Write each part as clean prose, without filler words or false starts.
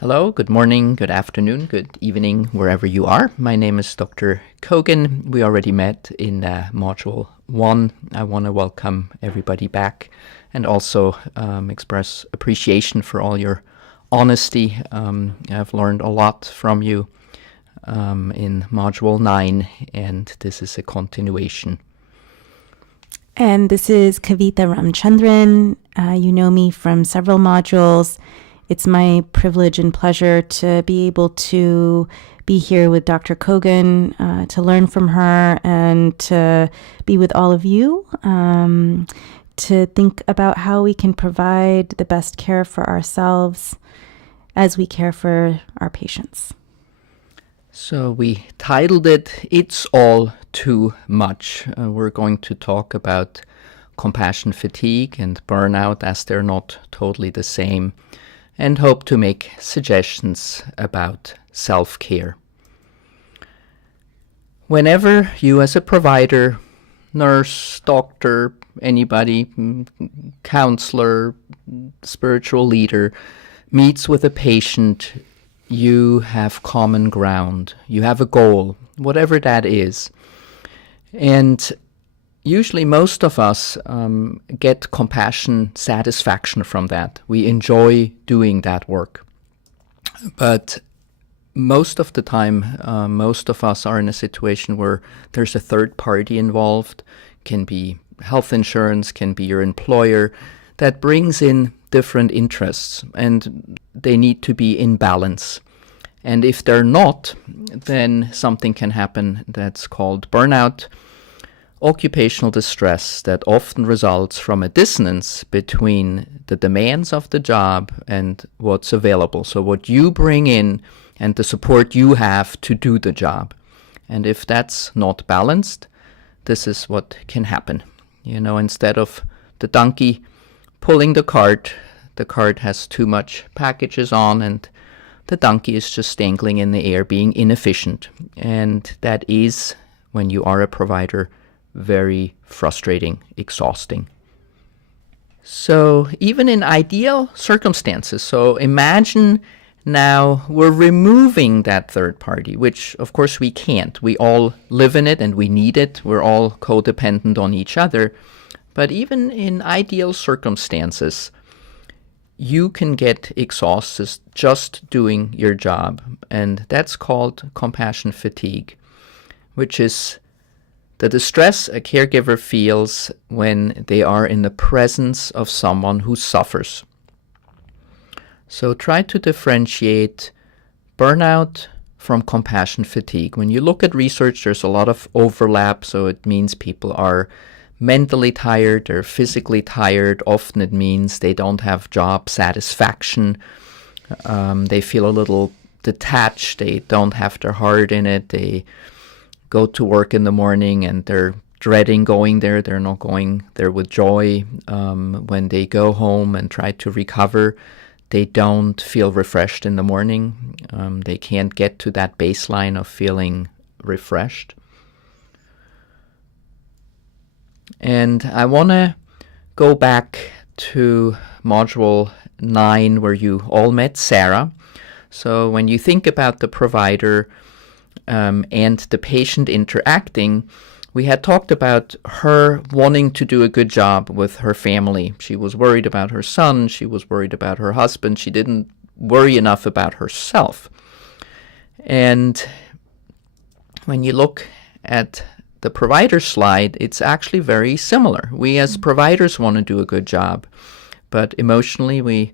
Hello, good morning, good afternoon, good evening, wherever you are. My name is Dr. Kogan. We already met in Module 1. I want to welcome everybody back and also express appreciation for all your honesty. I've learned a lot from you in Module 9, and this is a continuation. And this is Kavita Ramchandran. You know me from several modules. It's my privilege and pleasure to be able to be here with Dr. Kogan, to learn from her and to be with all of you, to think about how we can provide the best care for ourselves as we care for our patients. So we titled it, It's All Too Much. We're going to talk about compassion fatigue and burnout as they're not totally the same, and hope to make suggestions about self-care. Whenever you as a provider, nurse, doctor, anybody, counselor, spiritual leader, meets with a patient, you have common ground. You have a goal, whatever that is. And usually most of us get compassion satisfaction from that. We enjoy doing that work. But most of the time, most of us are in a situation where there's a third party involved. Can be health insurance, can be your employer, that brings in different interests, and they need to be in balance. And if they're not, then something can happen that's called burnout, occupational distress that often results from a dissonance between the demands of the job and what's available. So what you bring in and the support you have to do the job. And if that's not balanced, this is what can happen. You know, instead of the donkey pulling the cart has too much packages on, and the donkey is just dangling in the air, being inefficient. And that is, when you are a provider, very frustrating, exhausting. So even in ideal circumstances, so imagine now we're removing that third party, which of course we can't. We all live in it and we need it. We're all codependent on each other. But even in ideal circumstances, you can get exhausted just doing your job. And that's called compassion fatigue, which is the distress a caregiver feels when they are in the presence of someone who suffers. So try to differentiate burnout from compassion fatigue. When you look at research, there's a lot of overlap, so it means people are mentally tired, they're physically tired. Often it means they don't have job satisfaction. They feel a little detached, they don't have their heart in it, they go to work in the morning and they're dreading going there. They're not going there with joy. When they go home and try to recover, they don't feel refreshed in the morning. They can't get to that baseline of feeling refreshed. And I want to go back to Module 9 where you all met Sarah. So when you think about the provider and the patient interacting, we had talked about her wanting to do a good job with her family. She was worried about her son. She was worried about her husband. She didn't worry enough about herself. And when you look at the provider slide, it's actually very similar. We as providers want to do a good job, but emotionally we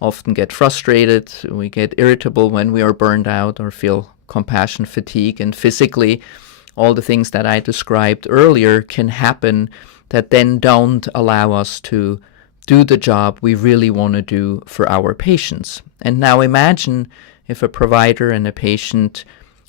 often get frustrated. We get irritable when we are burned out or feel compassion fatigue, and physically all the things that I described earlier can happen that then don't allow us to do the job we really want to do for our patients. And now imagine if a provider and a patient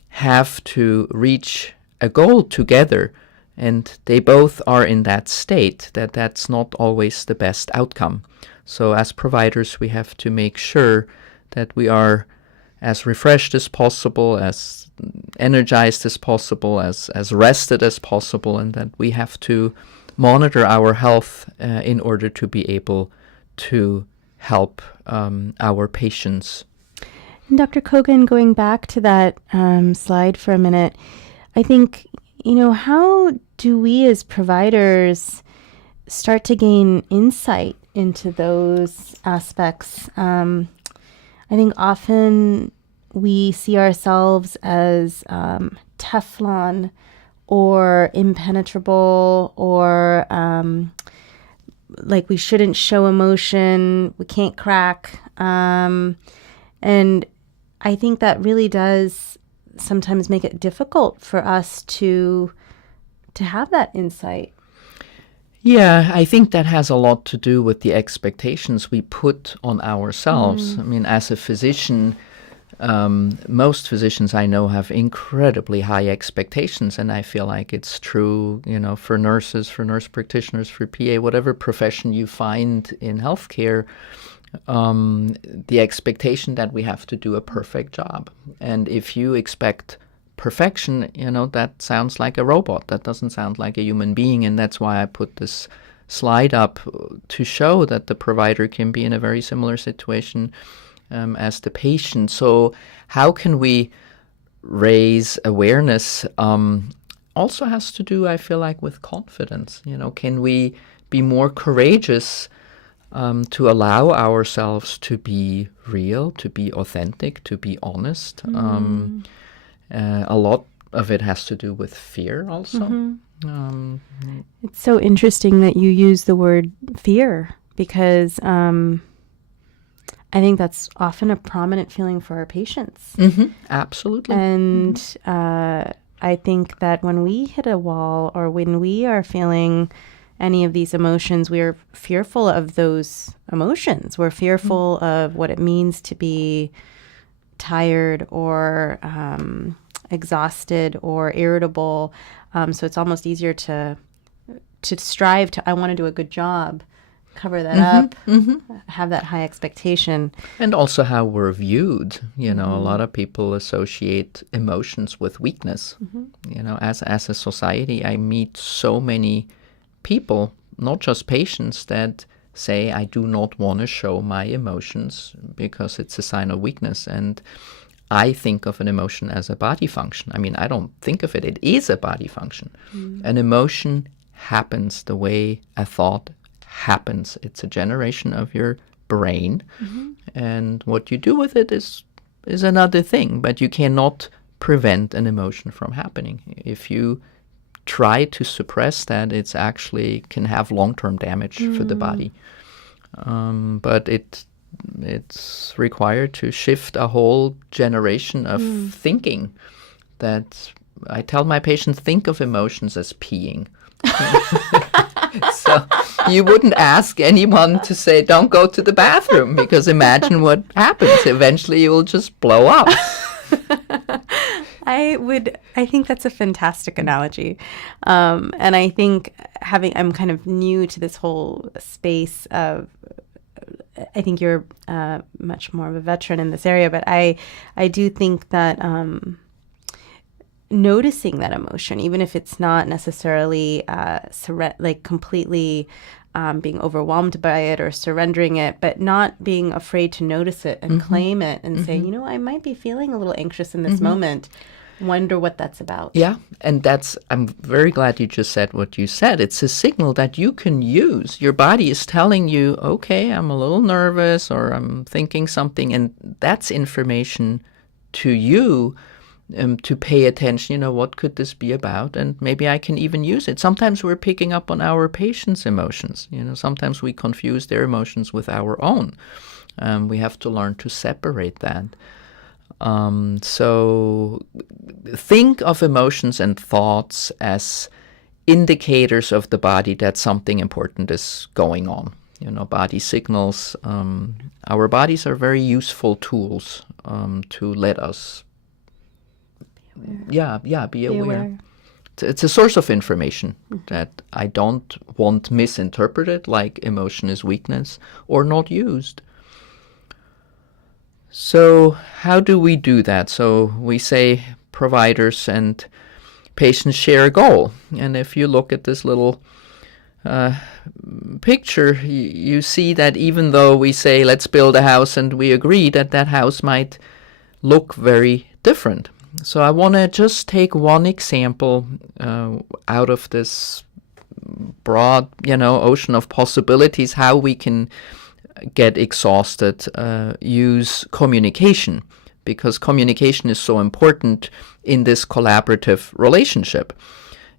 have to reach a goal together and they both are in that state, that's not always the best outcome. So as providers, we have to make sure that we are as refreshed as possible, as energized as possible, as rested as possible, and that we have to monitor our health in order to be able to help our patients. And Dr. Kogan, going back to that slide for a minute, I think, how do we as providers start to gain insight into those aspects? I think often we see ourselves as Teflon or impenetrable, or like we shouldn't show emotion, we can't crack. And I think that really does sometimes make it difficult for us to have that insight. Yeah, I think that has a lot to do with the expectations we put on ourselves. I mean, as a physician, most physicians I know have incredibly high expectations, and I feel like it's true, for nurses, for nurse practitioners, for PA, whatever profession you find in healthcare, the expectation that we have to do a perfect job. And if you expect perfection, that sounds like a robot. That doesn't sound like a human being, and that's why I put this slide up to show that the provider can be in a very similar situation as the patient. So how can we raise awareness? Also has to do, I feel like, with confidence. Can we be more courageous to allow ourselves to be real, to be authentic, to be honest? A lot of it has to do with fear also. It's so interesting that you use the word fear, because I think that's often a prominent feeling for our patients. Absolutely. And I think that when we hit a wall, or when we are feeling any of these emotions, we are fearful of those emotions. We're fearful of what it means to be tired or exhausted or irritable. So it's almost easier to strive to, I want to do a good job, cover that up, have that high expectation. And also how we're viewed. A lot of people associate emotions with weakness. As a society, I meet so many people, not just patients, that say, I do not want to show my emotions because it's a sign of weakness. And I think of an emotion as a body function. I mean, I don't think of it. It is a body function. An emotion happens the way a thought happens. It's a generation of your brain. And what you do with it is another thing. But you cannot prevent an emotion from happening. If you try to suppress that, it's actually can have long-term damage for the body. But it's required to shift a whole generation of thinking. That I tell my patients, think of emotions as peeing. So you wouldn't ask anyone to say, don't go to the bathroom, because imagine what happens. Eventually you will just blow up. I think that's a fantastic analogy. And I think I'm kind of new to this whole space of, I think you're much more of a veteran in this area, but I do think that noticing that emotion, even if it's not necessarily completely being overwhelmed by it or surrendering it, but not being afraid to notice it and claim it and say, I might be feeling a little anxious in this moment. Wonder what that's about. Yeah, and I'm very glad you just said what you said. It's a signal that you can use. Your body is telling you, okay, I'm a little nervous, or I'm thinking something, and that's information to you to pay attention. What could this be about? And maybe I can even use it. Sometimes we're picking up on our patients' emotions. Sometimes we confuse their emotions with our own. We have to learn to separate that. So think of emotions and thoughts as indicators of the body that something important is going on. Body signals. Our bodies are very useful tools to let us be aware. It's a source of information that I don't want misinterpreted, like emotion is weakness, or not used. So how do we do that? So we say providers and patients share a goal. And if you look at this little picture, you see that even though we say, let's build a house, and we agree that that house might look very different. So I want to just take one example out of this broad, ocean of possibilities, how we can get exhausted, use communication, because communication is so important in this collaborative relationship.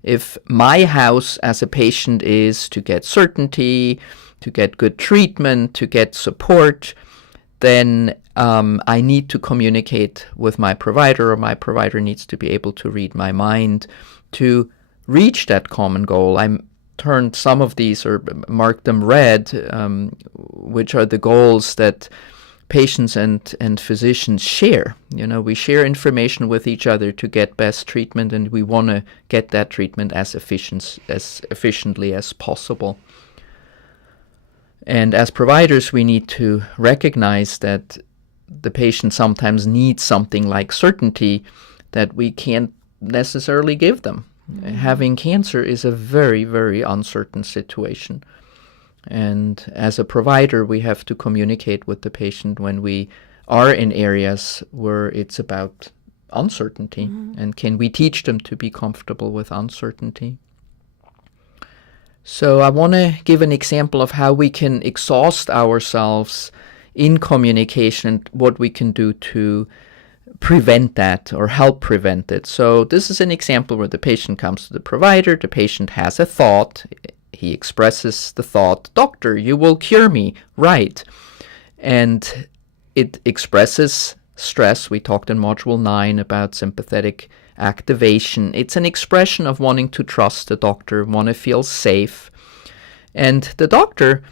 If my house as a patient is to get certainty, to get good treatment, to get support, then I need to communicate with my provider, or my provider needs to be able to read my mind to reach that common goal. I turned some of these or marked them red, which are the goals that patients and physicians share. We share information with each other to get best treatment, and we want to get that treatment as efficiently as possible. And as providers, we need to recognize that the patient sometimes needs something like certainty that we can't necessarily give them. Mm-hmm. Having cancer is a very, very uncertain situation. And as a provider, we have to communicate with the patient when we are in areas where it's about uncertainty. Mm-hmm. And can we teach them to be comfortable with uncertainty? So I want to give an example of how we can exhaust ourselves in communication and what we can do to prevent that or help prevent it. So this is an example where the patient comes to the provider. The patient has a thought. He expresses the thought, "Doctor, you will cure me," right? And it expresses stress. We talked in Module 9 about sympathetic activation. It's an expression of wanting to trust the doctor, want to feel safe. And the doctor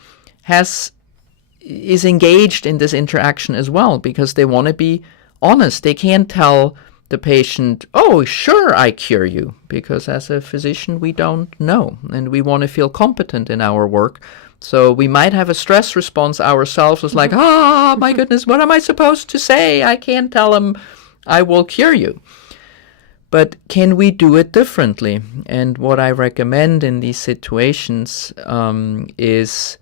is engaged in this interaction as well, because they want to be honest. They can't tell the patient, "Oh, sure, I cure you," because as a physician, we don't know, and we want to feel competent in our work. So we might have a stress response ourselves. It's like, my goodness, what am I supposed to say? I can't tell him I will cure you. But can we do it differently? And what I recommend in these situations is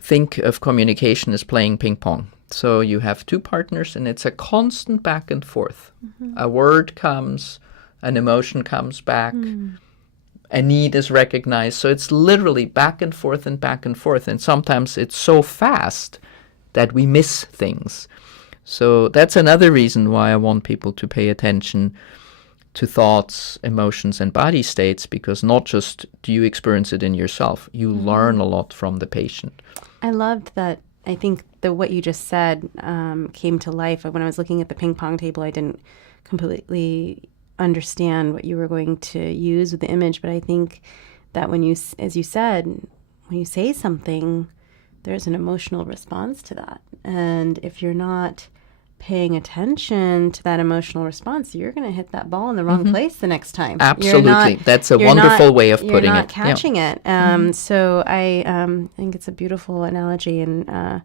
think of communication as playing ping pong. So you have two partners, and it's a constant back and forth. Mm-hmm. A word comes, an emotion comes back, a need is recognized. So it's literally back and forth and back and forth. And sometimes it's so fast that we miss things. So that's another reason why I want people to pay attention to thoughts, emotions, and body states, because not just do you experience it in yourself, you learn a lot from the patient. I loved that. I think that what you just said came to life. When I was looking at the ping pong table, I didn't completely understand what you were going to use with the image, but I think that when you, as you said, when you say something, there's an emotional response to that. And if you're not paying attention to that emotional response, you're going to hit that ball in the wrong place the next time. Absolutely. That's a wonderful way of putting it. You're not catching it. So I think it's a beautiful analogy, and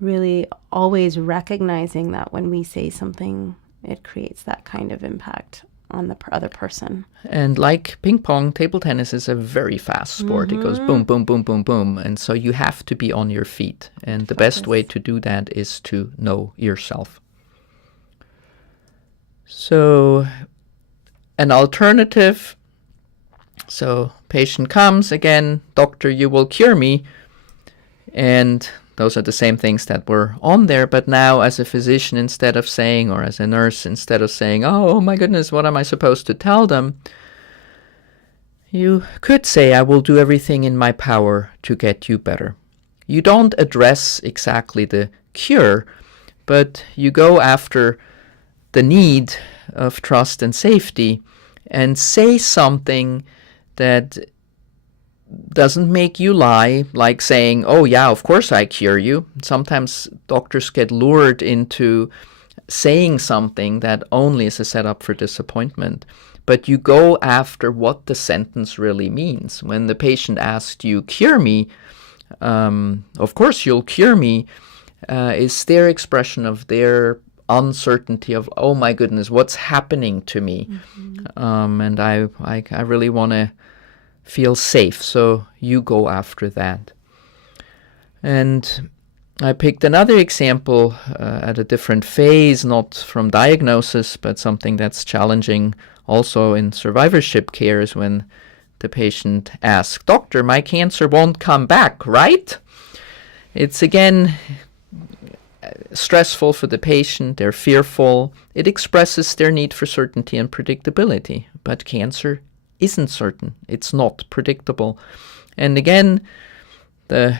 really always recognizing that when we say something, it creates that kind of impact on the other person. And like ping pong, table tennis is a very fast sport. It goes boom, boom, boom, boom, boom. And so you have to be on your feet. And the best way to do that is to know yourself. So an alternative. So patient comes, again, "Doctor, you will cure me." And those are the same things that were on there, but now as a physician, instead of saying, or as a nurse, instead of saying, oh my goodness, what am I supposed to tell them? You could say, "I will do everything in my power to get you better." You don't address exactly the cure, but you go after the need of trust and safety and say something that doesn't make you lie, like saying, "Oh yeah, of course I cure you." Sometimes doctors get lured into saying something that only is a setup for disappointment. But you go after what the sentence really means. When the patient asks you, "Cure me," of course you'll cure me, is their expression of their uncertainty of, oh my goodness, what's happening to me? And I really want to feel safe, so you go after that. And I picked another example at a different phase, not from diagnosis, but something that's challenging also in survivorship care, is when the patient asks, "Doctor, my cancer won't come back, right?" It's again stressful for the patient. They're fearful. It expresses their need for certainty and predictability. But cancer isn't certain. It's not predictable. And again, the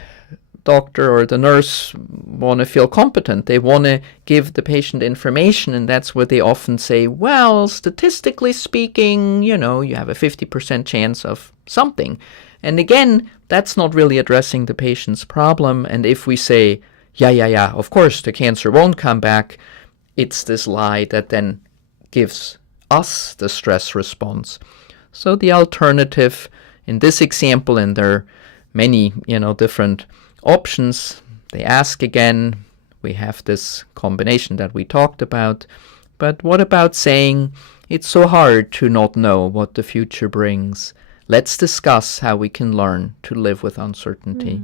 doctor or the nurse want to feel competent. They want to give the patient information, and that's what they often say, well, statistically speaking, you have a 50% chance of something. And again, that's not really addressing the patient's problem. And if we say, yeah, of course, the cancer won't come back, it's this lie that then gives us the stress response. So the alternative in this example, and there are many, different options, they ask again, we have this combination that we talked about, but what about saying, it's so hard to not know what the future brings. Let's discuss how we can learn to live with uncertainty.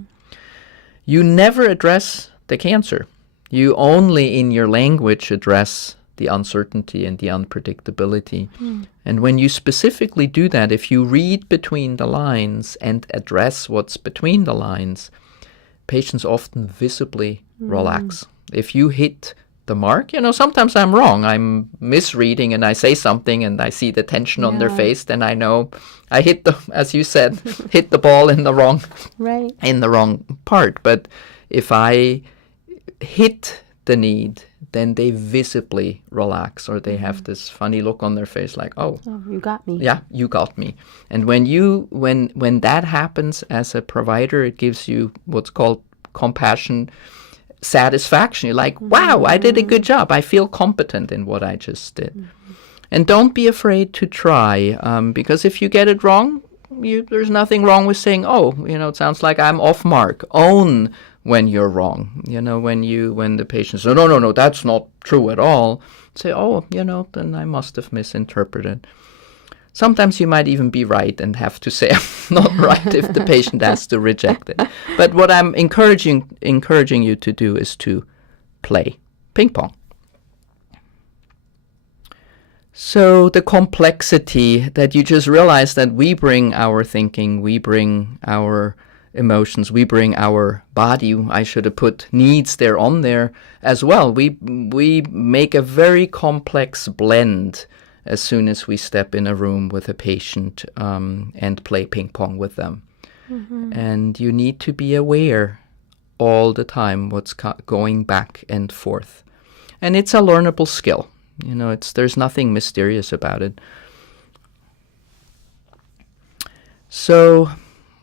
You never address the cancer. You only in your language address the uncertainty and the unpredictability. And when you specifically do that, if you read between the lines and address what's between the lines, patients often visibly relax. If you hit the mark, sometimes I'm wrong. I'm misreading and I say something and I see the tension on their face, then I know I hit as you said, hit the ball in the wrong part. But if I hit the need, then they visibly relax, or they have this funny look on their face like, oh, you got me. Yeah, you got me. And when that happens as a provider, it gives you what's called compassion satisfaction. You're like, wow, I did a good job. I feel competent in what I just did. And don't be afraid to try, because if you get it wrong, there's nothing wrong with saying, oh, it sounds like I'm off mark. Own when you're wrong. When the patient says, no, that's not true at all, say, oh, then I must have misinterpreted. Sometimes you might even be right and have to say I'm not right if the patient has to reject it. But what I'm encouraging you to do is to play ping pong. So the complexity that you just realize that we bring our thinking, we bring our emotions, we bring our body, I should have put needs there on there as well. We make a very complex blend as soon as we step in a room with a patient and play ping pong with them. And you need to be aware all the time what's going back and forth. And it's a learnable skill. There's nothing mysterious about it. So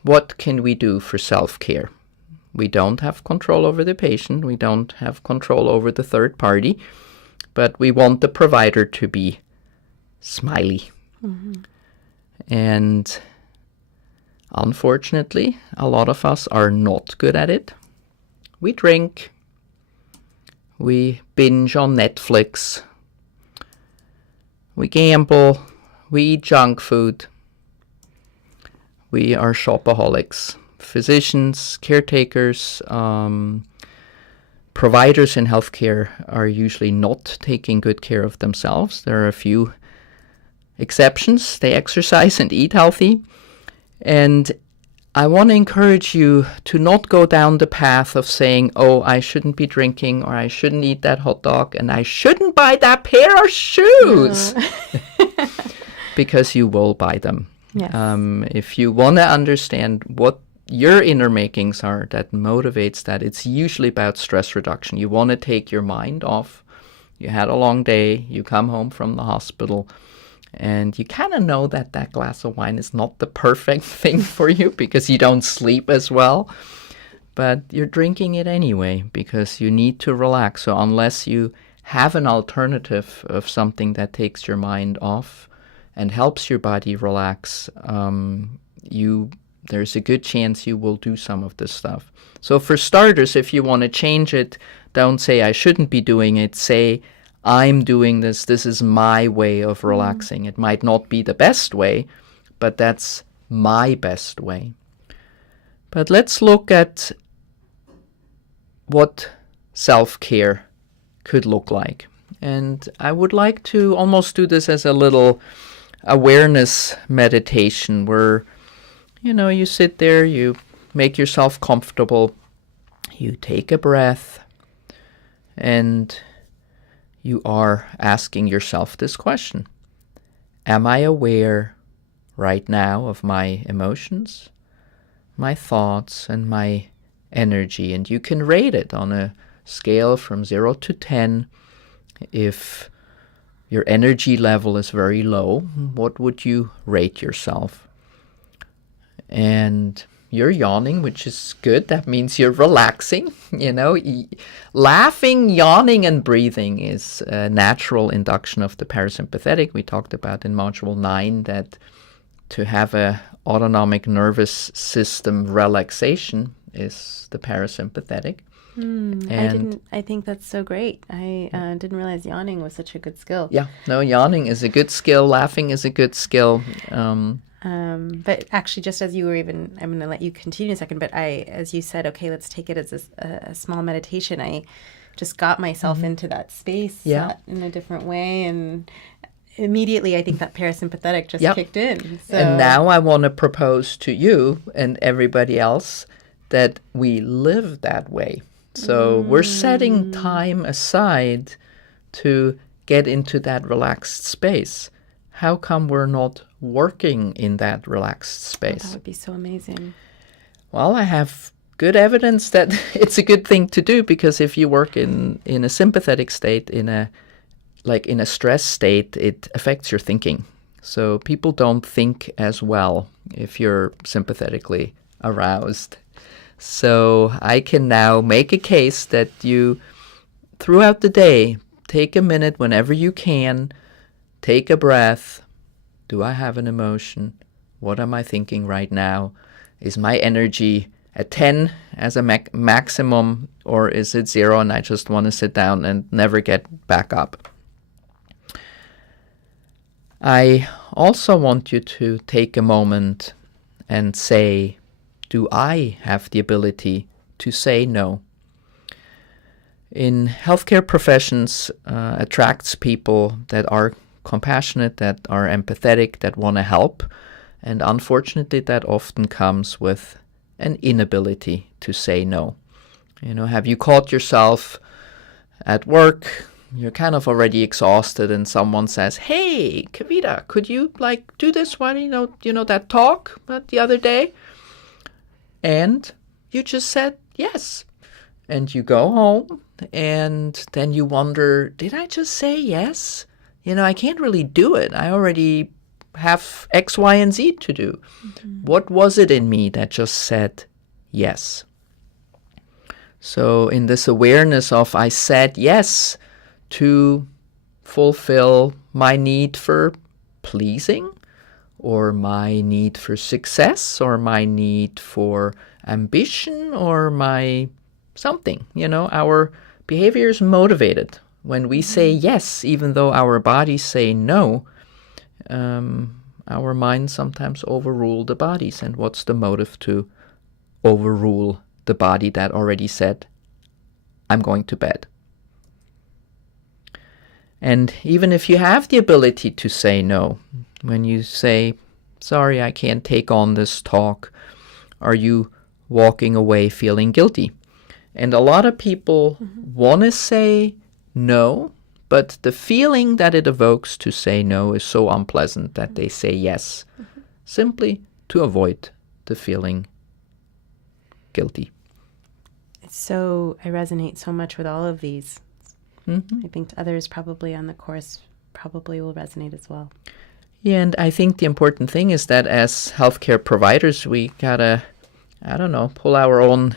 what can we do for self-care? We don't have control over the patient. We don't have control over the third party. But we want the provider to be smiley. And unfortunately, a lot of us are not good at it. We drink. We binge on Netflix. We gamble. We eat junk food. We are shopaholics. Physicians, caretakers, providers in healthcare are usually not taking good care of themselves. There are a few exceptions. They exercise and eat healthy. And I want to encourage you to not go down the path of saying, oh, I shouldn't be drinking, or I shouldn't eat that hot dog, and I shouldn't buy that pair of shoes. Because you will buy them. Yes. If you want to understand what your inner makings are that motivates that, it's usually about stress reduction. You want to take your mind off. You had a long day. You come home from the hospital. And you kind of know that that glass of wine is not the perfect thing for you because you don't sleep as well. But you're drinking it anyway because you need to relax. So unless you have an alternative of something that takes your mind off and helps your body relax, there's a good chance you will do some of this stuff. So for starters, if you want to change it, don't say I shouldn't be doing it. Say, I'm doing this. This is my way of relaxing. It might not be the best way, but that's my best way. But let's look at what self-care could look like. And I would like to almost do this as a little awareness meditation where, you sit there, you make yourself comfortable, you take a breath, and you are asking yourself this question. Am I aware right now of my emotions, my thoughts, and my energy? And you can rate it on a scale from 0 to 10. If your energy level is very low, what would you rate yourself? And you're yawning, which is good. That means you're relaxing. Laughing, yawning, and breathing is a natural induction of the parasympathetic. We talked about in Module 9 that to have a autonomic nervous system relaxation is the parasympathetic. I think that's so great. I didn't realize yawning was such a good skill. Yeah, no, yawning is a good skill. Laughing is a good skill. But actually, just as you were I'm going to let you continue a second, but as you said, okay, let's take it as a small meditation. I just got myself into that space in a different way, and immediately I think that parasympathetic just kicked in. So. And now I want to propose to you and everybody else that we live that way. So we're setting time aside to get into that relaxed space. How come we're not working in that relaxed space? That would be so amazing. Well, I have good evidence that it's a good thing to do, because if you work in a sympathetic state, in a stress state, it affects your thinking. So people don't think as well if you're sympathetically aroused. So I can now make a case that you, throughout the day, take a minute whenever you can, take a breath. Do I have an emotion? What am I thinking right now? Is my energy at 10 as a maximum, or is it 0 and I just want to sit down and never get back up? I also want you to take a moment and say, do I have the ability to say no? In healthcare professions, attracts people that are compassionate, that are empathetic, that want to help. And unfortunately, that often comes with an inability to say no. Have you caught yourself at work? You're kind of already exhausted and someone says, hey, Kavita, could you do this one, that talk the other day? And you just said yes. And you go home and then you wonder, did I just say yes? I can't really do it. I already have X, Y, and Z to do. Mm-hmm. What was it in me that just said yes? So in this awareness of I said yes to fulfill my need for pleasing, or my need for success, or my need for ambition, or my something. Our behavior is motivated. When we say yes, even though our bodies say no, our minds sometimes overrule the bodies. And what's the motive to overrule the body that already said, I'm going to bed? And even if you have the ability to say no, when you say, sorry, I can't take on this talk, are you walking away feeling guilty? And a lot of people want to say no, but the feeling that it evokes to say no is so unpleasant that they say yes, simply to avoid the feeling guilty. I resonate so much with all of these. Mm-hmm. I think others probably on the course probably will resonate as well. Yeah, and I think the important thing is that as healthcare providers, we gotta, pull our own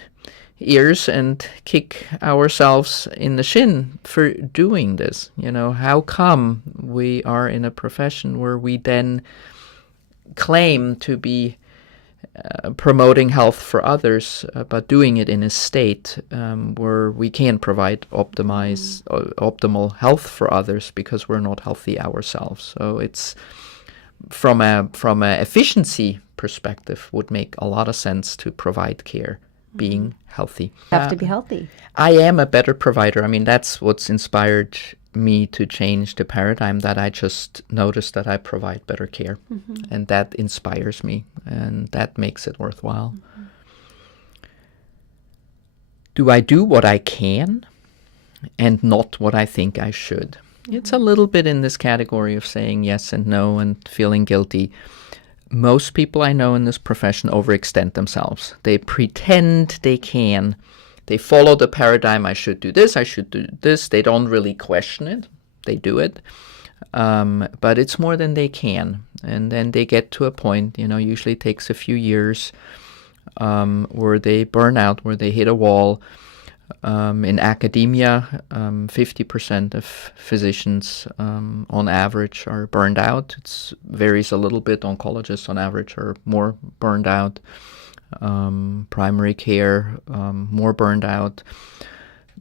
ears and kick ourselves in the shin for doing this. How come we are in a profession where we then claim to be promoting health for others, but doing it in a state where we can't provide optimal health for others because we're not healthy ourselves. So it's from a efficiency perspective would make a lot of sense to provide care being healthy. Have to be healthy. I am a better provider. I mean, that's what's inspired me to change the paradigm, that I just noticed that I provide better care. And that inspires me, and that makes it worthwhile. Do I do what I can and not what I think I should? It's a little bit in this category of saying yes and no and feeling guilty. Most people I know in this profession overextend themselves. They pretend they can. They follow the paradigm, I should do this, I should do this. They don't really question it. They do it. But it's more than they can. And then they get to a point, usually it takes a few years, where they burn out, where they hit a wall. In academia, 50% of physicians on average are burned out. It varies a little bit. Oncologists on average are more burned out. Primary care, more burned out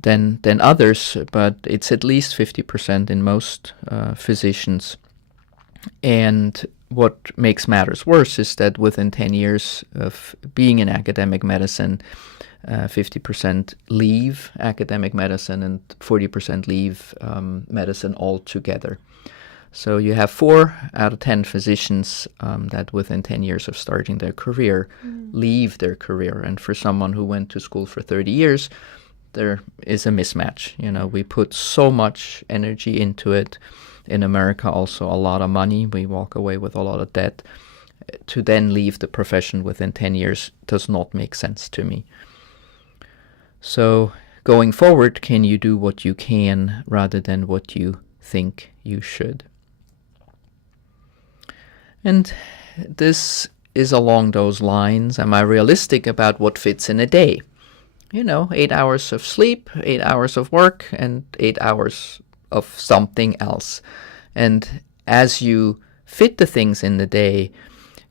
than others, but it's at least 50% in most physicians. And what makes matters worse is that within 10 years of being in academic medicine, 50% leave academic medicine and 40% leave medicine altogether. So you have 4 out of 10 physicians that within 10 years of starting their career leave their career. And for someone who went to school for 30 years, there is a mismatch. We put so much energy into it. In America, also a lot of money. We walk away with a lot of debt. To then leave the profession within 10 years does not make sense to me. So going forward, can you do what you can rather than what you think you should? And this is along those lines. Am I realistic about what fits in a day? 8 hours of sleep, 8 hours of work, and 8 hours of something else. And as you fit the things in the day,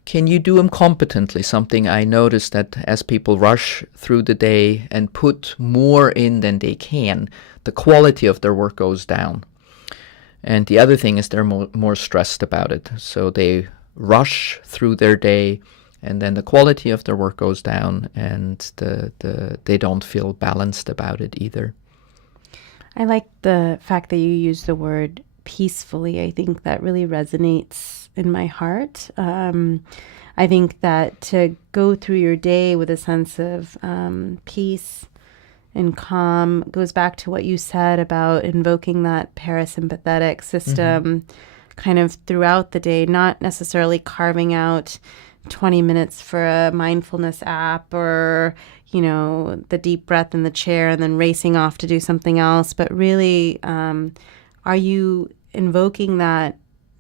can you do them competently? Something I noticed that as people rush through the day and put more in than they can, the quality of their work goes down. And the other thing is they're more stressed about it. So they rush through their day, and then the quality of their work goes down, and they don't feel balanced about it either. I like the fact that you use the word peacefully. I think that really resonates in my heart. I think that to go through your day with a sense of peace and calm goes back to what you said about invoking that parasympathetic system kind of throughout the day, not necessarily carving out 20 minutes for a mindfulness app or, the deep breath in the chair and then racing off to do something else. But really, are you invoking that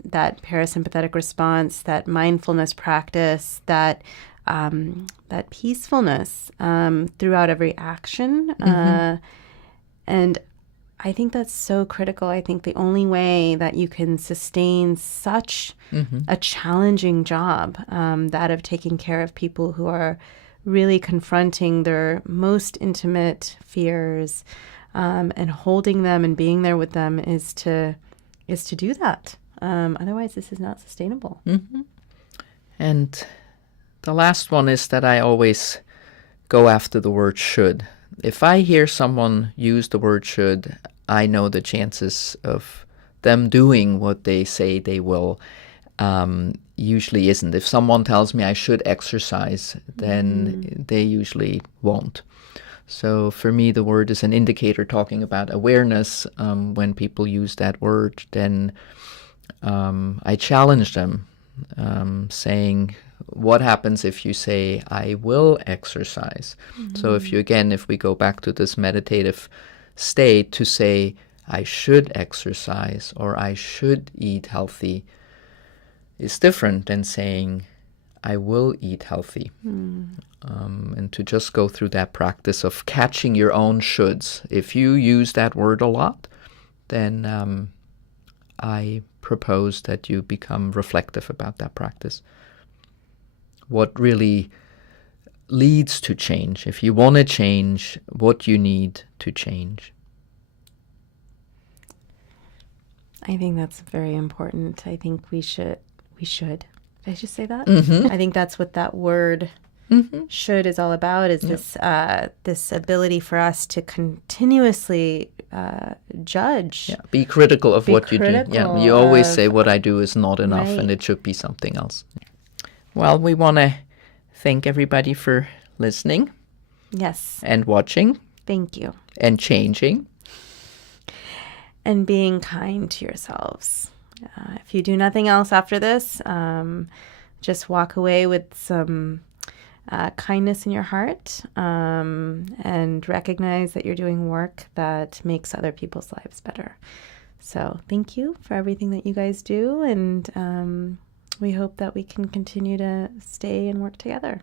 parasympathetic response, that mindfulness practice, that peacefulness throughout every action? And I think that's so critical. I think the only way that you can sustain such a challenging job, that of taking care of people who are really confronting their most intimate fears, and holding them and being there with them is to do that. Otherwise, this is not sustainable. And the last one is that I always go after the word should. If I hear someone use the word should, I know the chances of them doing what they say they will usually isn't. If someone tells me I should exercise, then they usually won't. So for me, the word is an indicator talking about awareness. When people use that word, then I challenge them, saying, what happens if you say, I will exercise? So if we go back to this meditative state, to say, I should exercise or I should eat healthy is different than saying, I will eat healthy. And to just go through that practice of catching your own shoulds. If you use that word a lot, then I propose that you become reflective about that practice. What really leads to change? If you want to change, what you need to change? I think that's very important. I think we should. Did I just say that? Mm-hmm. I think that's what that word should is all about, is this ability for us to continuously judge. Yeah, be critical of what you do. Yeah, critical you always of- say what I do is not enough and Right. it should be something else. Well, we want to thank everybody for listening Yes, and watching thank you. and changing. And being kind to yourselves. If you do nothing else after this, just walk away with some kindness in your heart, and recognize that you're doing work that makes other people's lives better. So thank you for everything that you guys do, and we hope that we can continue to stay and work together.